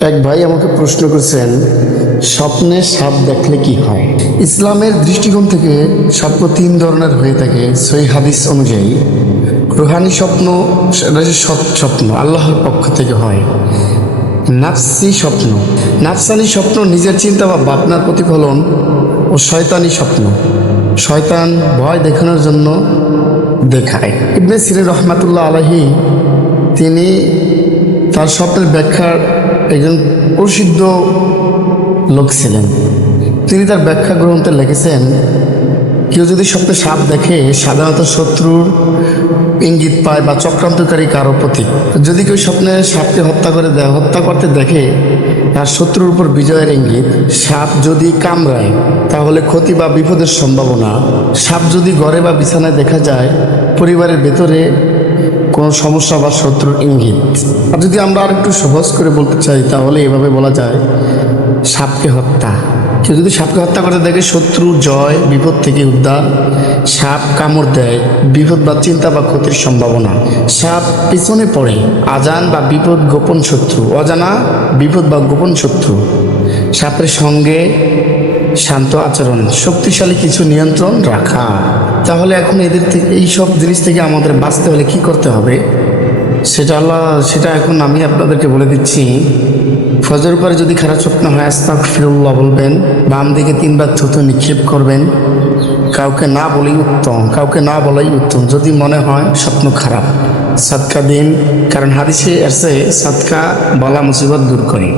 এক ভাই আমাকে প্রশ্ন করেছেন, স্বপ্নে সাপ দেখলে কি হয়। ইসলামের দৃষ্টিকোণ থেকে স্বপ্ন তিন ধরনের হয়ে থাকে। সহিহ হাদিস অনুযায়ী রুহানি স্বপ্ন, সেটা হচ্ছে সৎ স্বপ্ন, আল্লাহর পক্ষ থেকে হয়। নাফসানি স্বপ্ন নিজের চিন্তা বা ভাবনার প্রতিফলন। ও শয়তানি স্বপ্ন, শয়তান ভয় দেখানোর জন্য দেখায়। ইবনে সিরিন রহমাতুল্লাহ আলাইহি তিনি তার স্বপ্নের ব্যাখ্যার একজন প্রসিদ্ধ লোক ছিলেন। তিনি তার ব্যাখ্যা গ্রন্থে লিখেছেন, কেউ যদি স্বপ্নে সাপ দেখে সাধারণত শত্রুর ইঙ্গিত পায় বা চক্রান্তকারী কারো প্রতীক। যদি কেউ স্বপ্নে সাপকে হত্যা করতে দেখে, তার শত্রুর উপর বিজয়ের ইঙ্গিত। সাপ যদি কামড়ায় তাহলে ক্ষতি বা বিপদের সম্ভাবনা। সাপ যদি ঘরে বা বিছানায় দেখা যায়, পরিবারের ভেতরে কোনো সমস্যা বা শত্রুর ইঙ্গিত। আর যদি আমরা আর একটু সহজ করে বলতে চাই, তাহলে এভাবে বলা যায়, সাপকে হত্যা। কেউ যদি সাপকে হত্যা করতে দেখে, শত্রু জয়, বিপদ থেকে উদ্ধার। সাপ কামড় দেয়, বিপদ বা চিন্তা বা ক্ষতির সম্ভাবনা। সাপ পিছনে পড়ে, আজান বা বিপদ গোপন শত্রু, অজানা বিপদ বা গোপন শত্রু। সাপের সঙ্গে শান্ত আচরণ, শক্তিশালী কিছু নিয়ন্ত্রণ রাখা। তাহলে এখন এদের থেকে, এইসব জিনিস থেকে আমাদের বাঁচতে হলে কি করতে হবে, সেটা এখন আমি আপনাদেরকে বলে দিচ্ছি। ফজর পরে যদি খারাপ স্বপ্ন হয়, আস্তাগফিরুল্লাহ বলবেন, বাম দিকে 3 বার থুতু নিক্ষেপ করবেন। কাউকে না বলাই উত্তম। যদি মনে হয় স্বপ্ন খারাপ, সাদকা দিন, কারণ হাদিসে এসে সাদকা বালা মুসিবত দূর করে।